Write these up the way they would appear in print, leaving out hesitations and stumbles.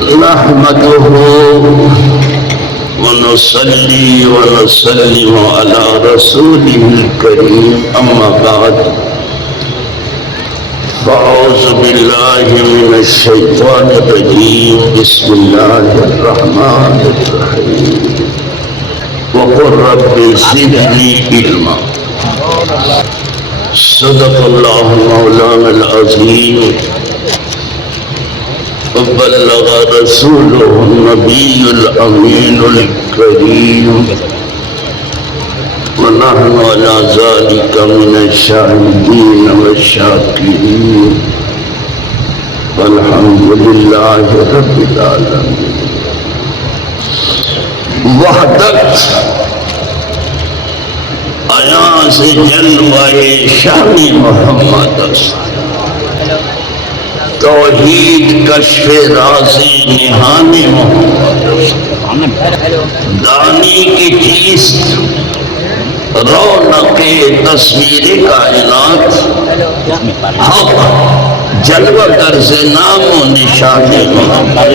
نحمده ونصلي ونسلم على رسوله الكريم أما بعد فأعوذ بالله من الشيطان الرجيم بسم الله الرحمن الرحيم وقل رب زدني علما صدق الله مولانا العظيم وبلغ رسوله النبي الأمين الكريم ونحن على ذلك من الشاهدين والشاكرين والحمد لله رب العالمين. وحدت آیات سے جلوہ شان محمد توحید کشف راز نہان محمد دانی کی چیست رونق تصویر کائنات حق جلوہ کرز نام و نشان محمد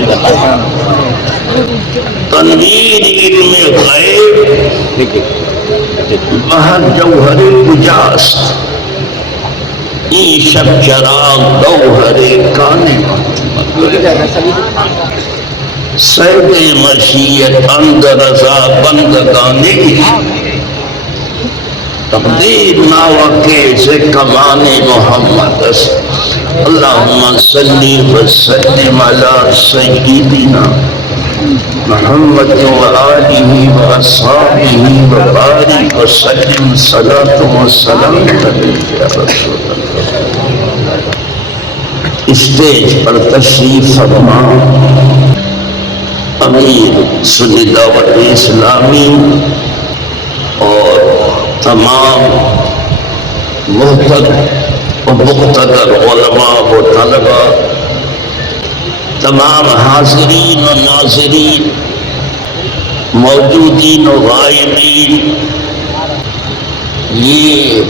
تنویر علم غیب بہر جوہر کجاست ای شب چراغ گوہر کان سید مشیت اندر رضا بندگانی تقدیر ناوکے سے کمان محمد اللہم صلی وسلم علی سیدنا محمد وآلہ وآصحابہ وبارک وسلم صلاۃ و سلام علیک یا رسول اللہ. اسٹیج پر تشریف فرما امیر سنی دعوت اسلامی اور تمام محترم و مقتدر علماء و طلبہ، تمام حاضرین و ناظرین، موجودین و غائبین. یہ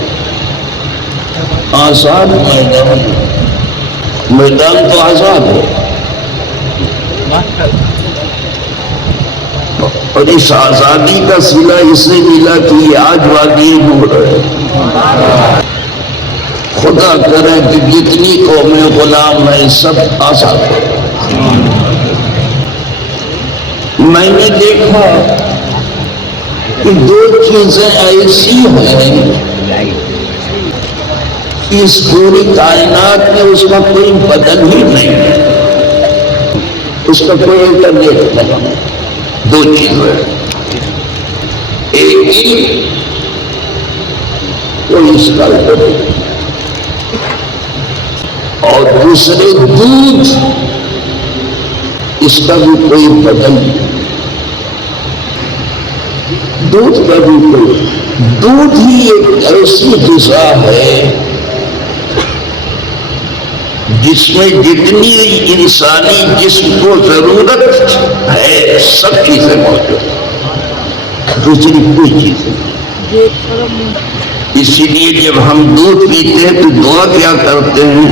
آزاد میدان تو آزاد ہے اور اس آزادی کا صلہ اس نے ملا کہ یہ آج وادی نور ہے. خدا کرے کہ جتنی قومیں غلام ہیں سب آزاد ہیں. میں نے دیکھا کہ دو چیزیں ایسی ہیں اس پوری کائنات میں اس کا کوئی بدل ہی نہیں ہے، اس کا کوئی انٹرنیٹ نہیں. دو چیزیں، ایک علم کوئی اس کا نہیں اور دوسرے دودھ، اس کا بھی کوئی بدل نہیں. دودھ کا بھی کوئی، دودھ ہی ایک ایسی غذا ہے جس میں جتنی انسانی جسم کو ضرورت ہے سب چیزیں موجود ہیں، دوسری کوئی چیز نہیں. اسی لیے جب ہم دودھ پیتے ہیں تو دعا کیا کرتے ہیں؟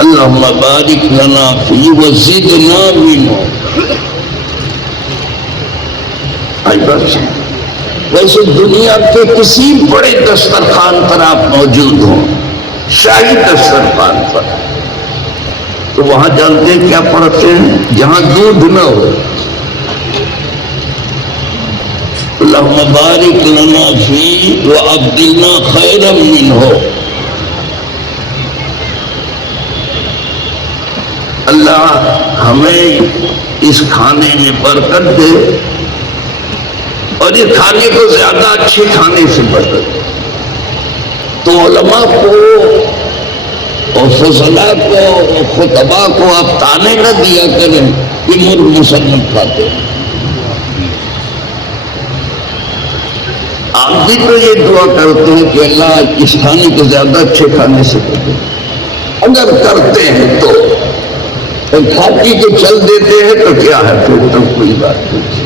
اللہم بارک لنا فی وزدنا منہ. ویسے دنیا کے کسی بڑے دسترخوان پر آپ موجود ہوں، شاہی دسترخوان پر، تو وہاں جانتے ہیں کیا پڑھتے ہیں؟ جہاں دودھ نہ ہو اللہم بارک لنا فی وابدلنا خیرا منہ. اللہ ہمیں اس کھانے میں برکت دے اور یہ کھانے کو زیادہ اچھے کھانے سے برکت دے. تو علماء کو اور فضلاء کو اور خطباء کو آپ تانے نہ دیا کریں کہ مرغ مسلم کھاتے ہیں. آپ بھی تو یہ دعا کرتے ہیں کہ اللہ اس کھانے کو زیادہ اچھے کھانے سے کرتے ہیں. اگر کرتے ہیں تو کھاتی کے چل دیتے ہیں تو کیا ہے، پھر تو کوئی بات نہیں.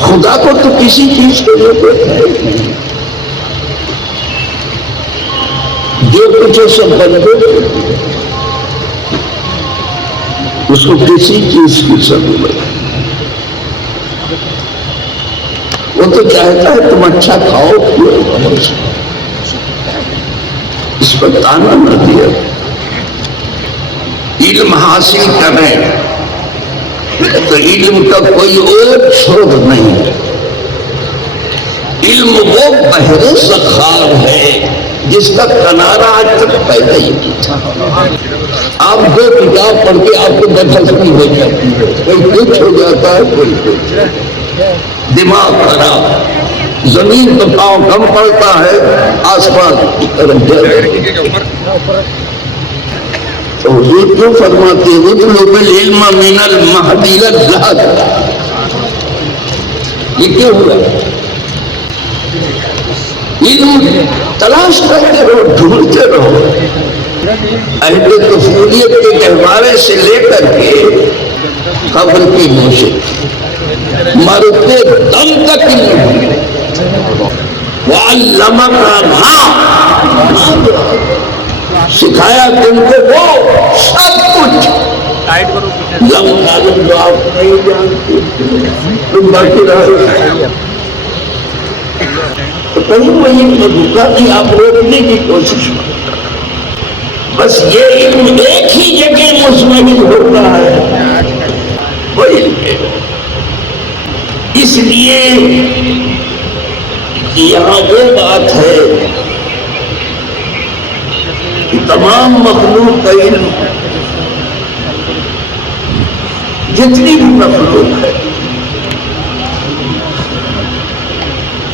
خدا کو تو کسی چیز کی ضرورت ہے نہیں، جو کچھ ہے سب بندوں. اس کو کسی چیز کی ضرورت ہے. وہ تو چاہتا ہے تم اچھا کھاؤ پیو، اس پر تانا نہ دیا. علم حاصل کریں تو علم کا کوئی اور شوق نہیں ہے. علم وہ بحر سخار ہے جس کا کنارہ آج تک پیدا ہی نہیں تھا. آپ دو کتاب پڑھ کے آپ کو بدہضمی ہو جاتی ہے، کوئی کچھ ہو جاتا ہے، کوئی کچھ. دماغ خراب، زمین تو پاؤں کم پڑتا ہے، آسمان کی طرف جاتا. تو حضور کیوں فرماتے ہیں اطلب العلم من المہد الی اللحد؟ یہ کیوں ہوا؟ علم تلاش کرتے رہو، ڈھونڈتے رہو. اہل طفولیت کے گہوارے سے لے کر کے قبر کی نوشے مرتے دم تک علم. وعلمک ما، سکھایا تم کو وہ سب کچھ. لم تعلم جو آپ نہیں جانتے تم باقی رہے. تو کہیں وہ علم رکا کہ آپ روکنے کی کوشش کرتا. بس یہ علم ایک ہی جگہ مشتمل ہوتا ہے، وہ علم ہے. اس لیے یہاں وہ بات ہے کہ تمام مخلوق کا علم، جتنی بھی مخلوق ہے،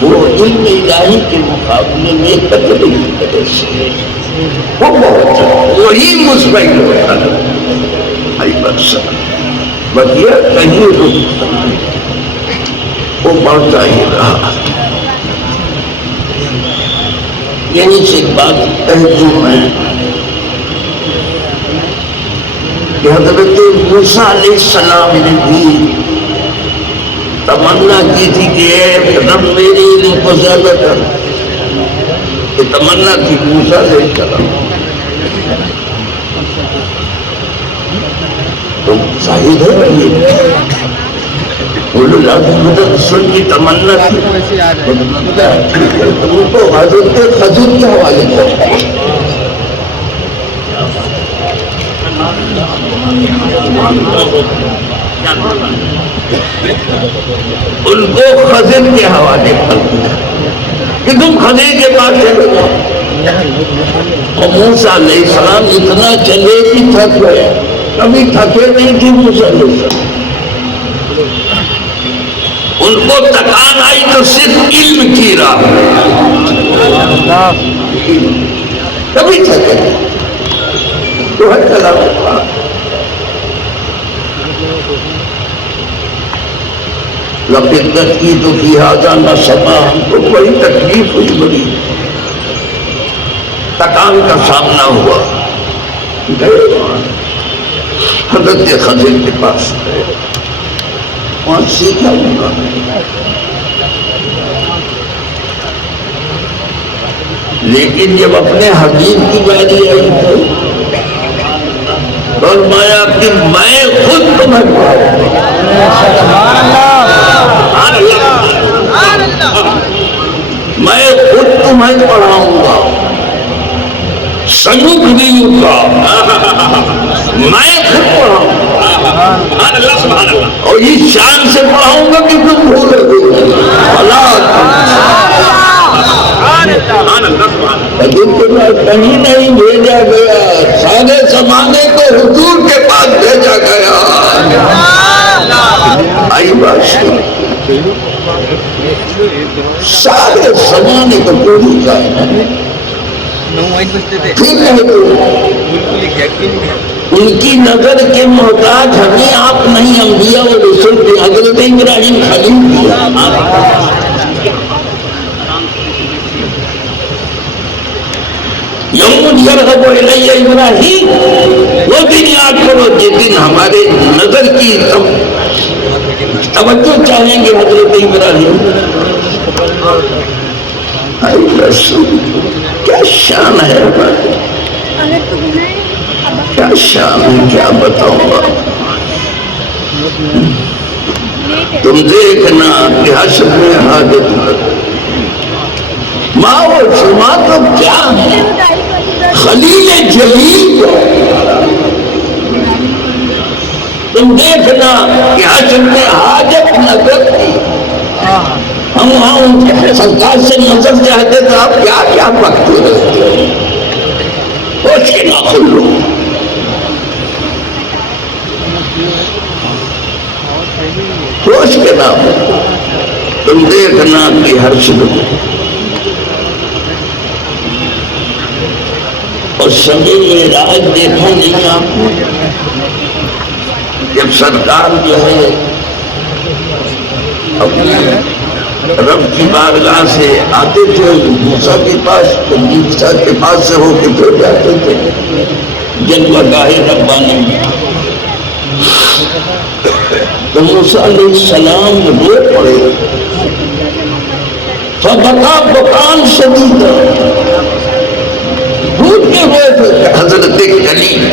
وہ علم الہی کے مقابلے میں قدرے کی وجہ سے وہ بہت وہی مشتمل ہوتا ہے. بقیہ کہیں رکتا وہ بڑھتا ہی رہا. یعنی سے بات کہہ دوں میں کہ حضرت موسیٰ علیہ السلام نے بھی تمنا کی تھی کہ اے رب میرے علم کو زیادہ کر. یہ تمنا تھی موسیٰ علیہ السلام. تو ظاہر ہے یہ مدد رسول کی تمنا تھی. ان کو حضرت خضر کے حوالے کرتے ہیں. ان کو خضر کے حوالے کرتے ہیں کہ تم خضر کے پاس چلے جاؤ. اور موسیٰ علیہ السلام اتنا چلے کہ تھک گئے. کبھی تھکے نہیں تھے موسیٰ علیہ السلام. ان کو تکان آئی تو صرف علم کی راہ. کبھی تھکے نہیں تو ہے کلام پاک. لقد کی تو فی ھذا نصبا، ہم کو بڑی تکلیف ہوئی، بڑی تکان کا سامنا ہوا. حضرت خضر کے پاس گئے، وہاں سیکھا ہوگا. لیکن جب اپنے حبیب کی باری آئی تو فرمایا کہ میں خود تمہیں پڑھاؤں گا. میں خود تمہیں پڑھاؤں گا. سنوک نہیں کا میں خود پڑھاؤں گا اور اس شان سے پڑھاؤں گا کہ تم بھولو گے. کہیں نہیں بھیجا گیا، سارے زمانے کو حضور کے پاس بھیجا گیا. آئی بات سارے زمانے کو پوری جائے. ان کی نظر کے محتاج ہمیں آپ نہیں، انبیاء و رسول کے. حضرت ابراہیم خلیل کیا یوم یرغب الی ابراہیم، وہ دن یاد کرو جس دن ہمارے نظر کی توجہ چاہیں گے حضرت ابراہیم. کیا شان ہے ہماری، کیا شان ہے، کیا بتاؤں گا. تم دیکھنا کہ حشر میں حاجت نہ ماں و شما تو کیا ہے خلیل جلیل کو تم دیکھنا کہ حشر میں حاجت نہ کرتی ہم وہاں ان کے سرکار سے نظر چاہتے تو آپ کیا کیا وقت رہتے ہو ہوش کے نہ کھلو ہوش کے نہ تم دیکھنا کہ ہر شروع اور سبھی معراج دیکھا نہیں آپ نے جب سرکار جو ہے اپنے رب کی بارگاہ سے آتے تھے موسیٰ کے پاس تو موسیٰ کے پاس سے ہو کے پھر جاتے تھے جلوہ-گاہ ربانی تو موسیٰ علیہ السلام رو پڑے فبکا بکان شدیدہ روٹ کے ہوئے تھے حضرت کلیم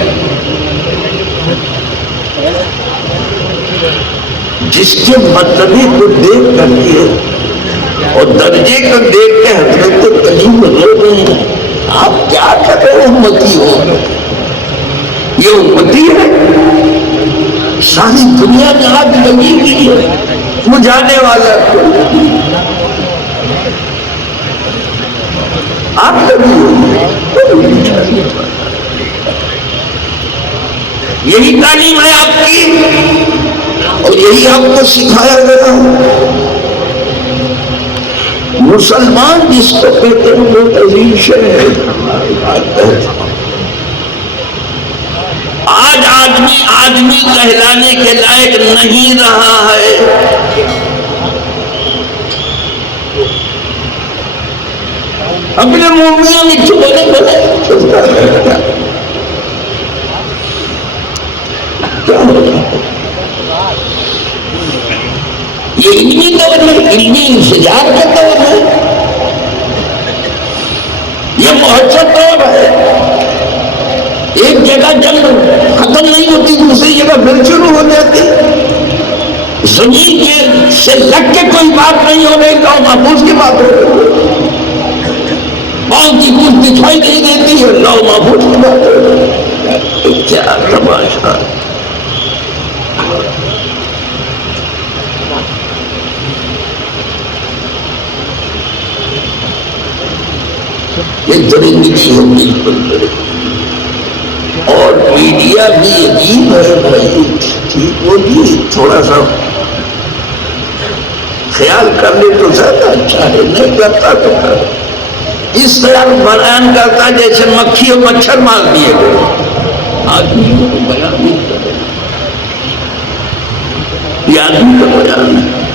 جس کے مرتبے کو دیکھ کر کے اور درجے کو دیکھ کے حضرت کلیم رو رہے ہیں آپ کیا کر رہے ہیں امتی ہو یہ امتی ہے ساری دنیا میں آگ لگی ہوئی ہے وہ جانے والا آپ لگی ہوئی ہے یہی تعلیم ہے آپ کی اور یہی آپ کو سکھایا گیا مسلمان جس کو کہتے ہیں وہ عزیز ہے آج آدمی کہلانے کے لائق نہیں رہا ہے اپنے مومنوں میں چھپنے بولے کیا ہو رہا ہے یہ علمی دور ہے علمی انسجام کا دور ہے یہ مہذب دور ہے ایک جگہ جنگ ختم نہیں ہوتی دوسری جگہ پھر شروع ہو جاتی زمین کے سے لگ کے کوئی بات نہیں ہو رہی تو محفوظ کی بات ہو رہی پاؤں کی کچھ دکھائی نہیں دیتی ہے لو محفوظ کی بات ہو رہی کیا تماشا یہ درندگی ہے بالکل اور میڈیا بھی عجیب ہے بھائی ٹھیک ہوگی تھوڑا سا خیال کر لے تو زیادہ اچھا ہے نہیں کرتا تو اس طرح بیان کرتا جیسے مکھی اور مچھر مار دیے گئے آدمی کو بیان نہیں کرے یہ آدمی کا بیان ہے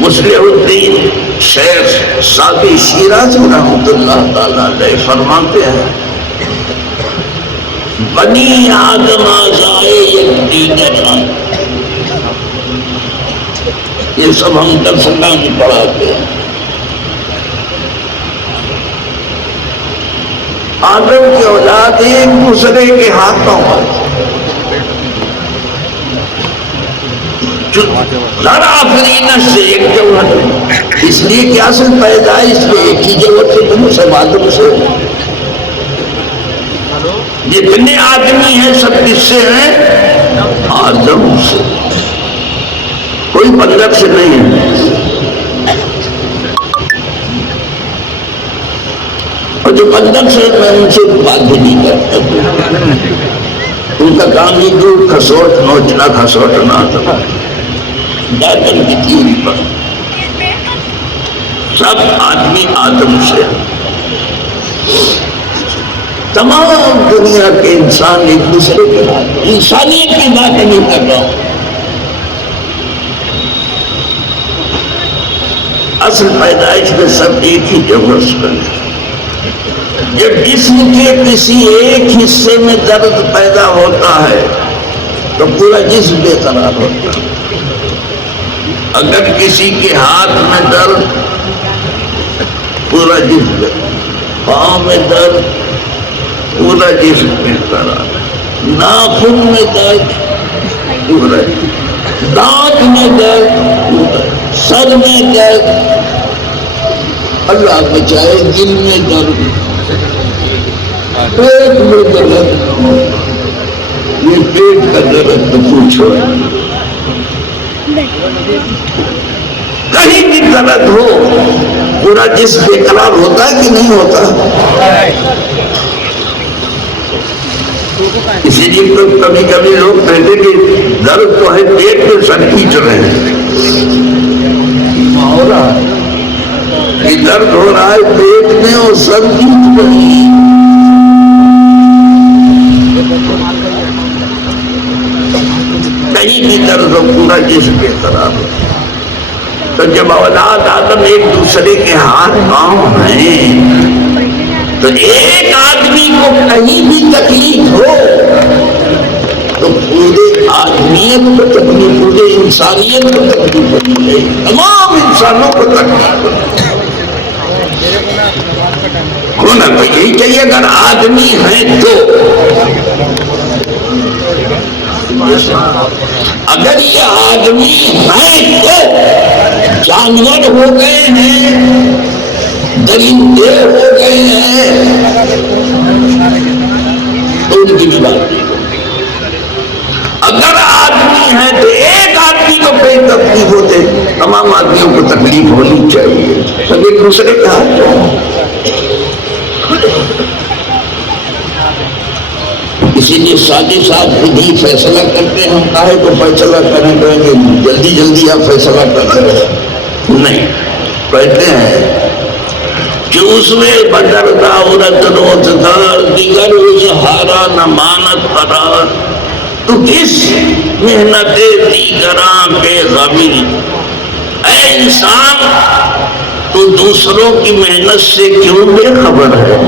مصلح الدین شیخ سعدی شیرازی رحمۃ اللہ تعالیٰ علیہ فرماتے ہیں بنی آدم آزائے یک دیگر آن یہ سب ہم درسگاہ میں پڑھاتے ہیں آدم کی اولاد ایک دوسرے کے ہاتھوں لڑا فرینت سے ایک جوہر اس لیے کہ اصل پیدائش میں ایک ہی جوہر سے تم سب آدم سے جتنے آدمی ہیں سب کس سے ہیں آدم سے کوئی بندر سے نہیں ہے اور جو بندر سے میں ان سے بات بھی نہیں کرتا ان کا کام ہی دور کھسوٹ نوچنا کھسوٹنا تھا داتن کی تیوری پر سب آدمی آدم سے تمام دنیا کے انسان ایک دوسرے کے بات انسانیت کی بات نہیں کر رہا ہوں اصل پیدائش میں سب ایک ہی جوہر سے جب جسم کے کسی ایک حصے میں درد پیدا ہوتا ہے تو پورا جسم بے قرار ہوتا ہے اگر کسی کے ہاتھ میں درد پورا جسم پاؤں میں درد پورا جسم بے قرار ناخن میں درد ہو رہا ہے، دانت میں درد ہو رہا ہے، سر میں درد، اللہ بچائے دل میں درد، پیٹ میں درد، یہ پیٹ کا درد تو پوچھو، کہیں بھی درد ہو پورا جسم بے قرار ہوتا ہے کہ نہیں ہوتا؟ اسی لیے تو کبھی کبھی لوگ کہتے کہ درد تو ہے پیٹ میں، سر کھینچ رہے ہیں، ہو رہا ہے کہ درد ہو رہا ہے پیٹ میں اور سر کھینچ رہے ہیں۔ کہیں بھی درد ہو پورا جسم بے قرار ہو۔ تو جب اولاد آدم ایک دوسرے کے ہاتھ پاؤں ہیں تو ایک آدمی کو کہیں بھی تکلیف ہو تو پورے آدمیت کو تکلیف، پورے انسانیت کو تکلیف ہوتی ہے، تمام انسانوں کو تکلیف ہوتی ہے۔ ہونا تو یہی چاہیے، اگر آدمی ہیں تو اگر یہ آدمی ہیں تو جانور ہو گئے ہیں، درندے ہو گئے ہیں تو ان کی بھی بات نہیں۔ اگر آدمی ہیں تو ایک آدمی کو کوئی تکلیف ہوتے، تمام آدمیوں کو تکلیف ہونی چاہیے، سب ایک دوسرے کا اسی لیے ساتھ خود ہی فیصلہ کرتے ہیں، ہم کاہے کو فیصلہ کریں گے، جلدی جلدی آپ فیصلہ کر رہے ہیں، نہیں، کہتے ہیں کہ اس میں بدردہ عورت روزگار دیگر اظہارا نمانت قرار، تو کس محنت دیگراں بے غمی، اے انسان تو دوسروں کی محنت سے کیوں بے خبر ہے،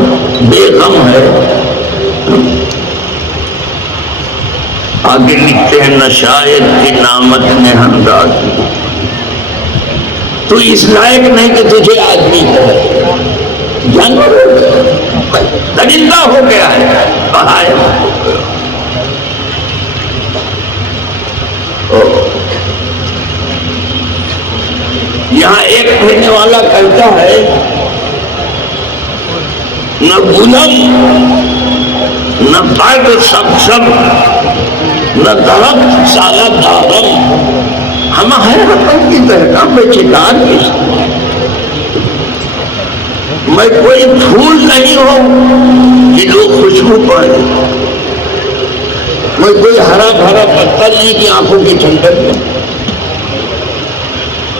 بے غم ہے۔ آگے لکھتے ہیں نشائر کی نامت نے انداز، تو اس لائق نہیں کہ تجھے آدمی کہے، جانور ہو گیا، درندہ ہو گیا ہے، بہائے یہاں ایک کہنے والا کہتا ہے نہ غلام نہ پرد سب نہ درخت سارا دارم، ہم ہے رقم کی طرح میں چکان کس، میں کوئی پھول نہیں ہوں کہ لوگ خوشبو پائے، میں کوئی ہرا بھرا پتا نہیں کہ آنکھوں کی ٹھنڈک میں،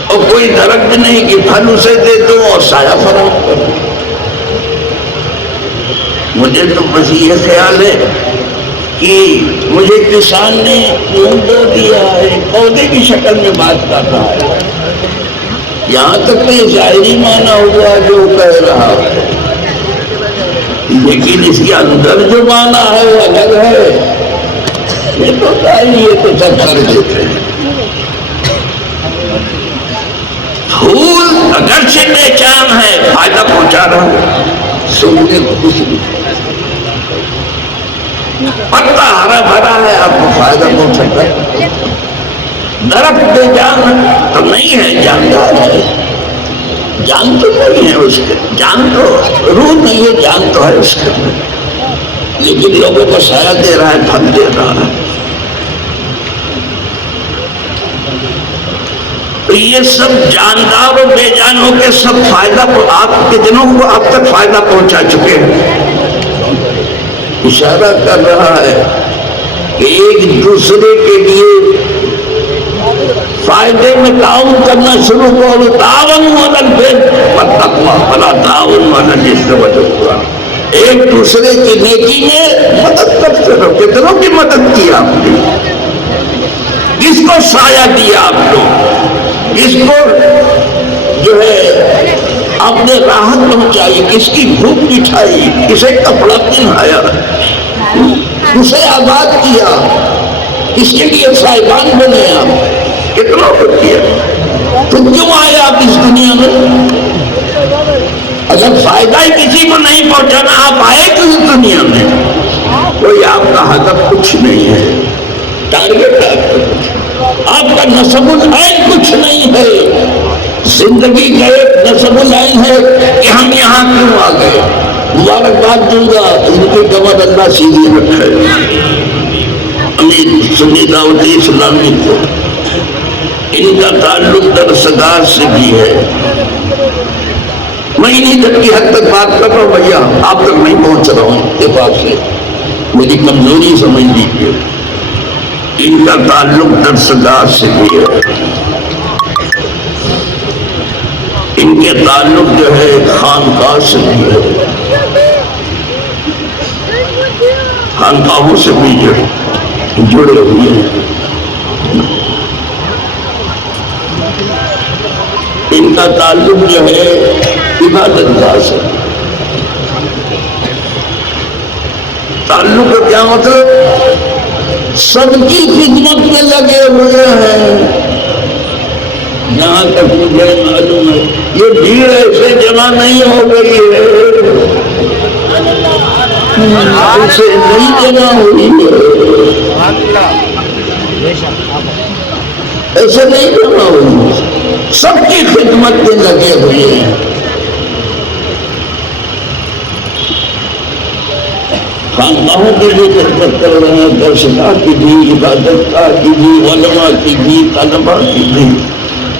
اور کوئی درخت نہیں کہ پھل اسے دے دو اور سایہ فراہم کر دو۔ مجھے تو بس یہ خیال ہے کہ مجھے کسان نے بو دیا ہے، پودے کی شکل میں بات کر رہا ہے، یہاں تک تو یہ ظاہری معنی ہوا جو کہہ رہا ہے، لیکن اس کے اندر جو معنی ہے وہ الگ ہے، یہ تو یہ تو سب کر دیتے ہیں۔ پھول اگرچہ بے جان ہے، فائدہ پہنچا رہا ہے، سننے کو کچھ نہیں، پتا ہرا بھرا ہے، آپ کو فائدہ پہنچ سکتا ہے، درخت بے جان تو نہیں ہے، جاندار ہے، جان تو نہیں ہے اس کے، جان تو روح نہیں ہے، جان تو ہے اس کے، لیکن لوگوں کو سایہ دے رہا ہے، پھل دے رہا ہے۔ تو یہ سب جاندار اور بے جانوں کے سب فائدہ آپ کے دنوں کو آپ تک فائدہ پہنچا چکے ہیں، اشارہ کر رہا ہے کہ ایک دوسرے کے لیے فائدے میں تعاون کرنا شروع کرو، تعاون علی البر والتقوی ولا تعاون علی الاثم والعدوان، ایک دوسرے کی نیکی میں مدد کرتے رہو۔ کتنوں کی مدد کی آپ نے، کس کو سایہ دیا آپ نے، کس کو جو ہے آپ نے راحت پہنچائی، کس کی بھوک مٹھائی، کسے کپڑا پہنایا، کسے آباد کیا، کس کے لیے صاحبان بنے، آپ کتنا کو کیا، تو کیوں آئے آپ اس دنیا میں؟ اگر فائدہ ہی کسی کو نہیں پہنچانا آپ آئے کیوں اس دنیا میں؟ کوئی آپ کا ہدف کچھ نہیں ہے، ٹارگیٹ آپ کا نصب العین کچھ نہیں ہے، زندگی کا ایک نصب العین ہے کہ ہم یہاں کیوں آ گئے۔ مبارکباد دوں گا ان کی کمر اللہ سیدھی رکھے امیر سنی دعوت اسلامی کو، ان کا تعلق درسگاہ سے بھی ہے۔ میں انہیں تک کی حد تک بات کر رہا ہوں بھیا، آپ تک نہیں پہنچ رہا ہوں اتفاق سے، میری کمزوری سمجھ لیجیے۔ ان کا تعلق درسگاہ سے بھی ہے، ان کے تعلق جو ہے خانقاہ سے بھی ہے، خانقاہوں سے بھی جڑے ہوئے ہیں۔ ان کا تعلق جو ہے عبادت گاہ سے۔ تعلق کا کیا مطلب؟ سب کی خدمت میں لگے ہوئے ہیں۔ جہاں تک مجھے معلوم ہے یہ بھیڑ ایسے جمع نہیں ہو گئی ہے، ایسے نہیں جمع ہوئی ہے، ایسے نہیں جمع ہوئی، سب کی خدمت میں لگے ہوئے ہیں۔ خانقاہوں کی بھی خدمت کر رہے ہیں، درسگاہ کی بھی، عبادت گاہ کی بھی، علماء کی بھی، طلباء کی بھی،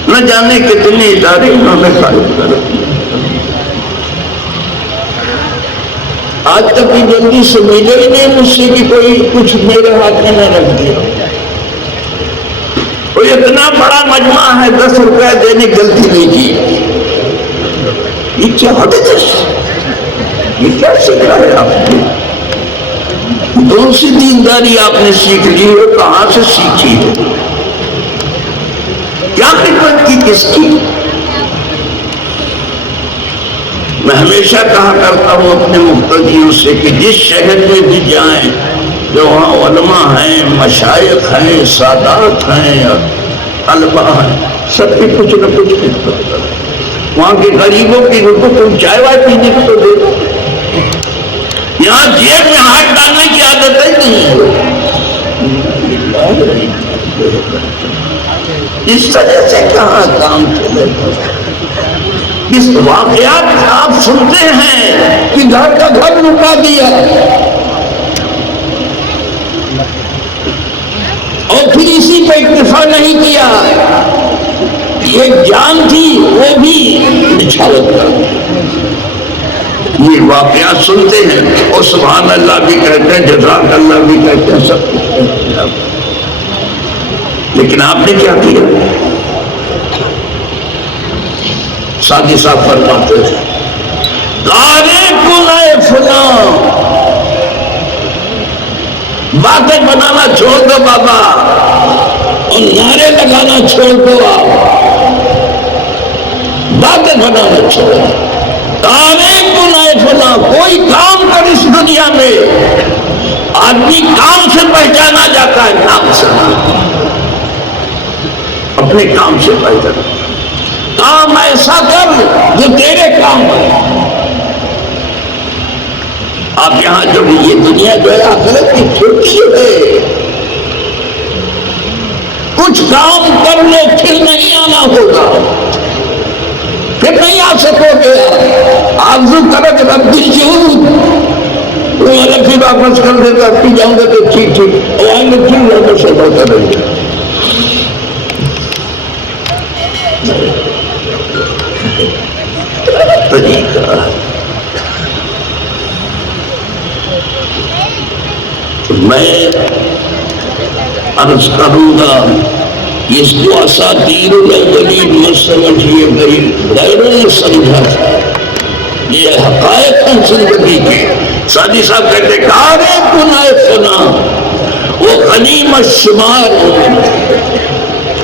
نہ جانے کتنے ادارے انہوں نے قائم کر رکھے۔ آج تک بھی جلدی سے ملے ہی نہیں مجھ سے کہ کوئی کچھ میرے ہاتھ میں نہ رکھ دیا۔ کوئی اتنا بڑا مجمع ہے، 10 روپے دینے کی غلطی نہیں کی۔ یہ کیا حدث ہے؟ یہ کیا سکھا ہے آپ نے؟ کون سی دینداری آپ نے سیکھ لی ہے؟ کہاں سے سیکھی ہے؟ کیا خدمت کی کس کی؟ میں ہمیشہ کہا کرتا ہوں اپنے مقتدیوں سے کہ جس شہر میں بھی جائیں، جو وہاں علماء ہیں، مشائخ ہیں، سادات ہیں، طلباء ہیں، سب کی کچھ نہ کچھ خدمت کرو۔ وہاں کے غریبوں کی رکو، تم چائے وائے پینے کو تو دے دو۔ یہاں جیب میں ہاتھ ڈالنے کی عادت ہی نہیں ہے۔ اس طرح سے کہاں کام چلے گا؟ اس واقعات آپ سنتے ہیں کہ گھر کا گھر رکا دیا اور پھر اسی پہ اکتفا نہیں کیا، یہ جان تھی وہ بھی نچھاور کر۔ یہ واقعات سنتے ہیں اور سبحان اللہ بھی کہتے ہیں، جزاک اللہ بھی کہتے ہیں، سب کچھ کہتے ہیں، لیکن آپ نے کیا کیا؟ سادی صاحب فرماتے ہیں گارے کنائے فلاں، باتیں بنانا چھوڑ دو بابا اور نعرے لگانا چھوڑ دو، آپ باتیں بنانا چھوڑ دو۔ گارے کنائے فلاں، کوئی کام کر اس دنیا میں آدمی کام سے پہچانا جاتا ہے، نام سے، اپنے کام سے پہچانا۔ کام ایسا کر جو تیرے کام ہے۔ آپ یہاں جو یہ دنیا جو ہے آخرت کی چھوٹی ہے، کچھ کام کر لو پھر نہیں آنا ہوگا، پھر نہیں آ سکو گے۔ آرزو کرو کہ رب الجود وہ الگ پھر واپس کر دیتا، پھر جاؤں گا تو ٹھیک ٹھیک، اور آئیں گے پھر لوگوں سے بڑھتا رہیں گے۔ طریقہ میں عرض کروں گا، اس کو اساطیر الاولین مت سمجھیے، غیروں نے سمجھا تھا، یہ حقائق ہیں زندگی کے۔ سادی صاحب کہتے گارے کنائے فلاں، وہ غنیم الشمار،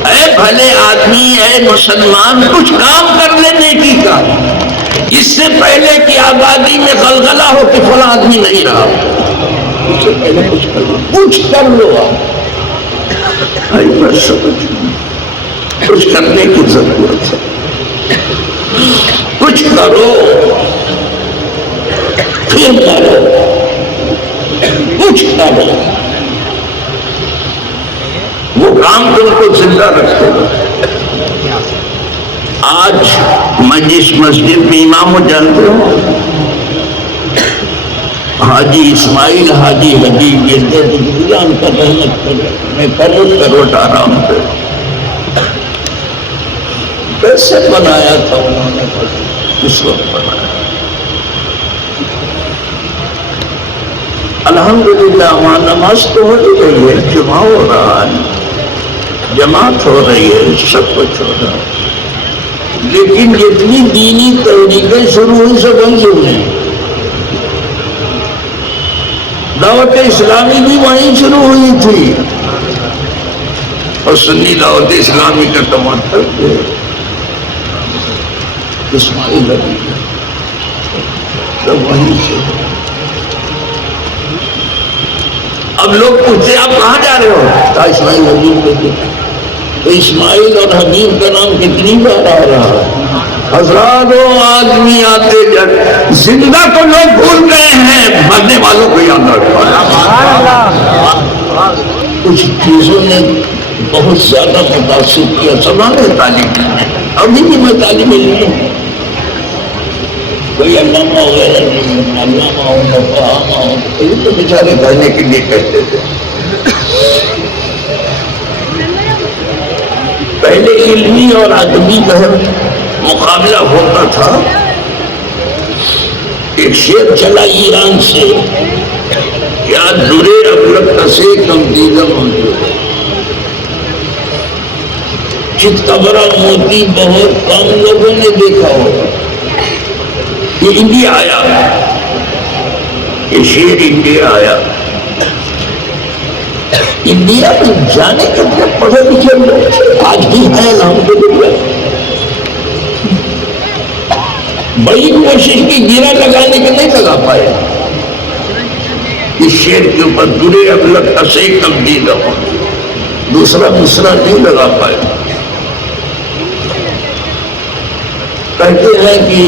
اے بھلے آدمی، اے مسلمان، کچھ کام کر لینے کی کا، اس سے پہلے کی آبادی میں غلغلہ ہو کہ فلاں آدمی نہیں رہا، اس سے پہلے کچھ کر لو۔ بس سمجھ، کچھ کرنے کی ضرورت ہے، کچھ کرو پھر کرو، کچھ زندہ ہو، وہ کام تم کو زندہ رکھے گا۔ آج میں جس مسجد میں امام ہوں جانتے ہو، حاجی اسماعیل حاجی حبیب گردے ان کا رحمت کر، میں کروڑ آرام پہ کیسے بنایا تھا انہوں نے، اس وقت بنایا۔ الحمدللہ وہاں نماز تو ہو رہی ہے، جمعہ ہو رہا ہے، جماعت ہو رہی ہے، سب کچھ ہو رہا ہے، لیکن جتنی دینی تحریکیں شروع ہوئی سب وہیں ہوئی۔ دعوت اسلامی بھی وہیں شروع ہوئی تھی، اور سنی دعوت اسلامی کا ٹماٹر اسماعیل علی سب وہیں سے۔ اب لوگ پوچھتے آپ کہاں جا رہے ہو؟ کہا اسماعیل حبیب کو دیکھا۔ تو اسماعیل اور حبیب کا نام کتنی بار آ رہا ہے؟ ہزاروں آدمی آتے جب زندہ کو لوگ بھول گئے ہیں، مرنے والوں کو یاد رکھا۔ کچھ چیزوں نے بہت زیادہ متاثر کیا، سمانے تعلیم میں، ابھی بھی میں تعلیم علم ہوں، کوئی علامہ وغیرہ نہیں، علامہ ہوں مفہوم ہوں، یہ تو بیچارے پڑھنے کے لیے کہتے تھے۔ پہلے علمی اور ادبی مقابلہ ہوتا تھا، ایک شعر چلا ایران سے، کیا درے ابرق سے کم دیدہ موجود ہے، چتکبرا موتی بہت کم لوگوں نے دیکھا ہوگا۔ یہ انڈیا آیا، یہ شعر انڈیا آیا، انڈیا میں جانے کے لیے پڑھے لکھے لوگ آج بھی ہیں الحمدللہ، بڑی کوشش کی، گرا لگانے کے نہیں لگا پائے، اس شعر کے اوپر درے ابلق سے کم دیدہ ہو، دوسرا مصرع نہیں لگا پائے۔ کہتے ہیں کہ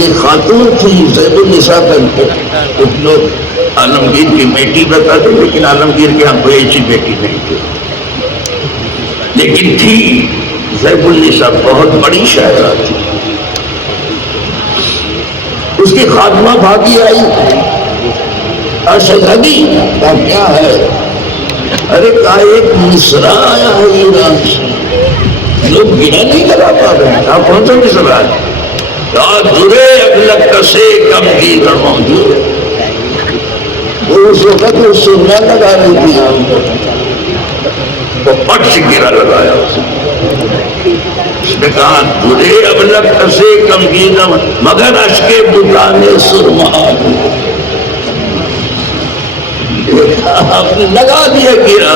ایک خاتون تھی زید النساء کر کے، کچھ لوگ عالمگیر کی بیٹی بتاتے، لیکن عالمگیر کے یہاں کوئی ایسی بیٹی نہیں تھی، لیکن تھی زید النساء، بہت بڑی شاعرہ تھی۔ اس کی خاتمہ بھاگی آئی، شہزادی کہا کیا ہے؟ ارے کہا ایک مصرع آیا ہے ایران سے، لوگ گنا نہیں لگا پا رہے ہیں، آپ کون سا مصرع ہے؟ کہا درے ابلق سے کم دیگر موجود ہے۔ وہ اس وقت وہ سننا لگا رہی تھی، وہ پٹ سے گرا لگایا اس نے کہا درے ابلق سے کم دیگر مگر اشک بکانے سرما، آپ نے لگا دیا گرا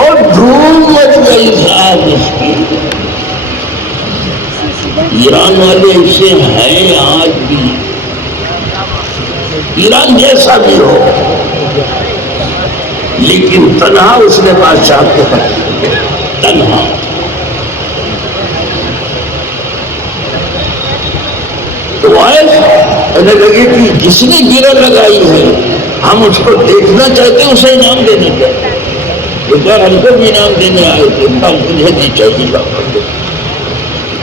اور دھوم مچ گئی صاحب اس کی۔ ایران والے ایسے ہیں آج بھی، ایران جیسا بھی ہو، لیکن تنہا اس نے بادشاہ کو ختم کیا، تنہا۔ تو آئے انہیں لگے کہ جس نے گرا لگائی ہے ہم اس کو دیکھنا چاہتے ہیں، اسے انعام دینا چاہتے ہیں، ایک بار ہم کو بھی انعام دینے آئے تھے، مجھے نہیں چاہیے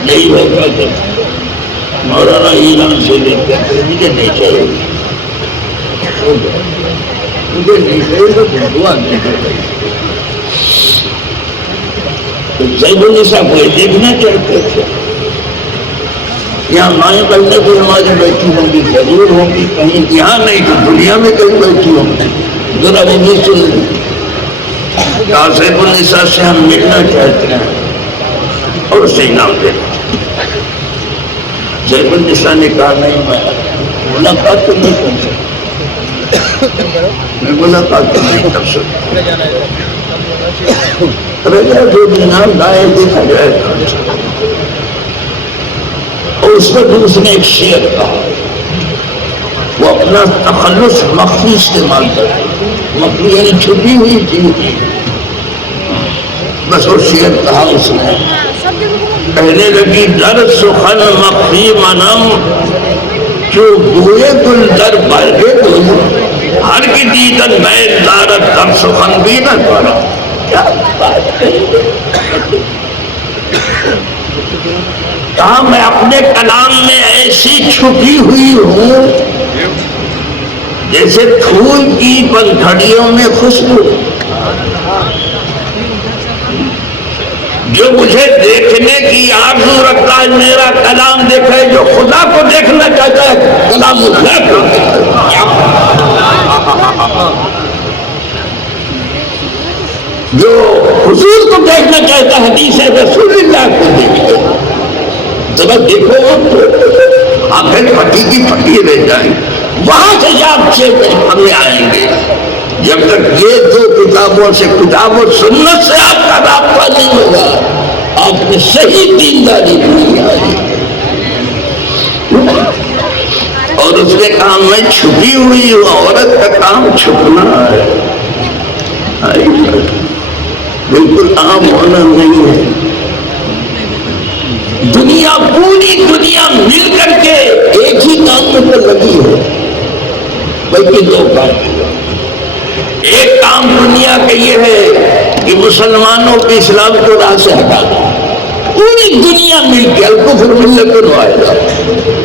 نہیں ہوگا کہ مولانا ایران سے دیکھتے ہیں، مجھے نہیں چاہیے، مجھے نہیں چاہیے تو دعا نہیں چاہیے۔ تو زید النساء کو دیکھنا چاہتے تھے، یہاں مائیں بننے کی ہماری بیٹھی ہوں گی، ضرور ہوں گی، کہیں یہاں نہیں تو دنیا میں کہیں بیٹھی ہوں گی، ذرا وہ بھی سن لیں۔ زید النساء سے ہم ملنا چاہتے ہیں اور اسے انعام دینا۔ زید النساء نے کہا نہیں، میں ملاقات تو نہیں کر سکتا، میں ملاقات تو نہیں کر سکتا، رجا جو انعام لائے دیکھا جائے گا۔ اور اس پر بھی اس نے ایک شعر کہا، وہ اپنا تخلص مخفی استعمال کرتا، مخفی یعنی چھپی ہوئی چیز، بس وہ شعر کہا اس نے، کہنے لگی در سخن مخفی منم چو بوئے گل در برگ گل، ہر کی دیدن بیل دارت تر سخن بھی نہ کرو. کیا بات ہے. کہا میں اپنے کلام میں ایسی چھپی ہوئی ہوں جیسے پھول کی پنکھڑیوں میں خوشبو. جو مجھے دیکھنے کی آرزو رکھتا ہے میرا کلام دیکھے, جو خدا کو دیکھنا چاہتا ہے کلام اللہ کو دیکھے. جو حضور کو دیکھنا چاہتا ہے حدیث رسول اللہ کو دیکھے. تو بس دیکھو آنکھیں پھٹی کی پھٹی رہ جائیں, وہاں سے آپ ہمیں آئیں گے. جب تک یہ دو کتابوں سے کتاب و سنت سے آپ کا رابطہ نہیں ہوگا آپ نے صحیح دینداری نہیں آئی. اور اس نے کہا میں چھپی ہوئی ہوں, عورت کا کام چھپنا ہے. بالکل عام ہونا نہیں ہے. دنیا پوری دنیا مل کر کے ایک ہی کام پر لگی ہے, بلکہ دو کام. ایک کام دنیا کا یہ ہے کہ مسلمانوں کے اسلام کو راہ سے ہٹانا. پوری دنیا مل کے الکفر ملت آئے گا.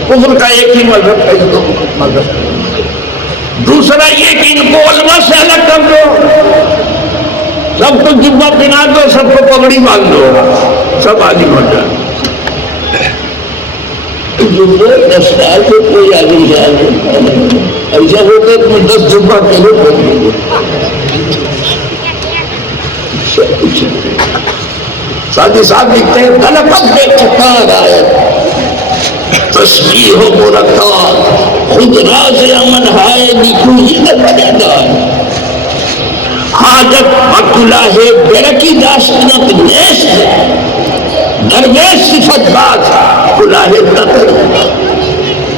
کفر کا ایک ہی مذہب ہے, دو مذہب. دوسرا یہ کہ ان کو علماء سے الگ کر دو, سب کو جبہ پہنا دو, سب کو پگڑی باندھ دو, سب عالم ہو جائے. دستار سے کوئی آدمی ایسا ہوتا ہے تمہیں 10 جبہ پہلے پہن دیں گے. ساتھی صاحب لکھتے ہیں غلطت بے چکار آئے تسبیح و برکات خود راز امن ہائے نیکو ہی دار حاجت مکلہ برکی داشتنت نیست درویش صفت بات کلاہ قطر.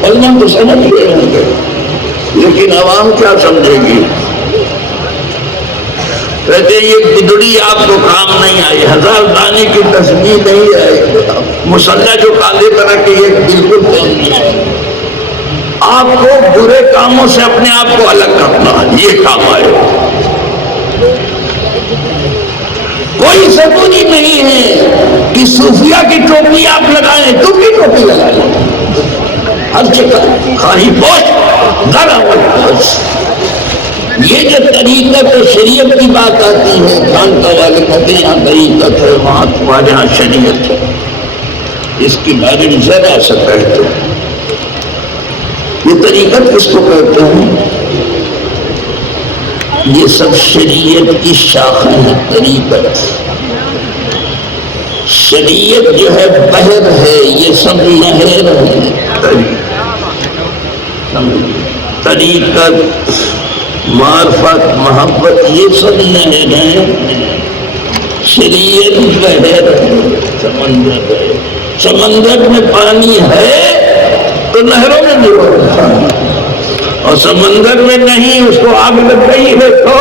علماء تو سمجھ گئے ہوں گے لیکن عوام کیا سمجھے گی. کہتے ہیں یہ گدڑی آپ کو کام نہیں آئی, 1000 دانے کی تسبیح نہیں آئے, مسلح جو کالے طرح کی یہ بالکل کام نہیں آئے. آپ کو برے کاموں سے اپنے آپ کو الگ کرنا یہ کام آئے. کوئی ضروری نہیں ہے کہ صوفیہ کی ٹوپی آپ لگائیں, تم بھی ٹوپی لگائیں. ہر جگہ خواہی پوش ذرا بس. یہ جو طریقت و شریعت کی بات آتی ہے, خانقاہ والے کہتے ہیں یہاں طریقت ہے, وہاں تمہارے یہاں شریعت ہے. اس کے بارے میں ذرا سا کہتے ہیں یہ طریقت کس کو کہتے ہیں. یہ سب شریعت کی شاخیں ہیں. طریقت شریعت جو ہے بحر ہے, یہ سب نہر ہے. طریقت معرفت محبت یہ سب نہر ہیں. شریعت بحر ہے, سمندر ہے. سمندر میں پانی ہے تو نہروں میں نہیں ہوتا, اور سمندر میں نہیں اس کو آگ لگ گئی ہے تو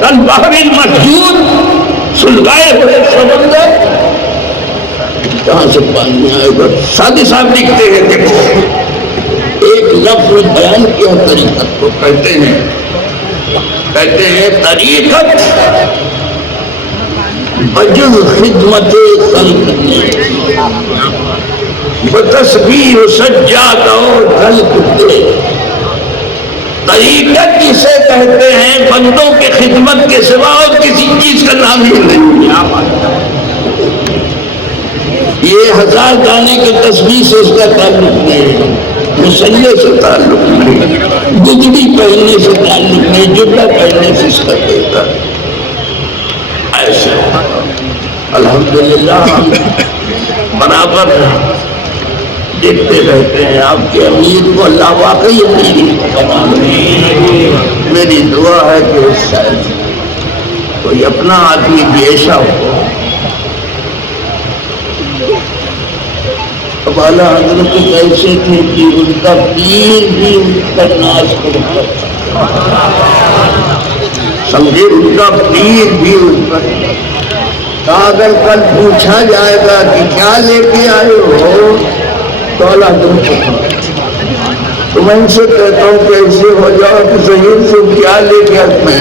کل بحر مسجود سلگائے ہوئے سمندر کہاں سے پانی آئے گا. سادی صاحب لکھتے ہیں دیکھو ایک لفظ میں بیان کیا طریقت کو کہتے ہیں طریقت بجز خدمت خلق بتسبیح سجاد اور خلق دے. طریقت جسے کہتے ہیں بندوں کی خدمت کے سوا اور کسی چیز کا نام ہی نہیں. یہ 1000 دانے کی تسبیح سے اس کا تعلق نہیں, مسلح سے تعلق نہیں, گدڑی پہننے سے تعلق نہیں, جبہ پہننے سے اس کا کہتا ہے. ایسے الحمدللہ ہم برابر دیکھتے رہتے ہیں آپ کے امیر کو اللہ واقعی امیر بنا دے. میری دعا ہے کہ شاید کوئی اپنا آدمی بھی ایسا ہو. والا حضرت ایسے تھے کہ ان کا پیر بھی ان پر ناز کرتا تھا. سمجھے, ان کا پیر بھی ان پر. اگر کل پوچھا جائے گا کہ کیا لے کے آئے ہو تو اللہ تم چھپا. تو میں ان سے کہتا ہوں کہ ایسے ہو جاؤ کہ صحیح سے کیا لے کے میں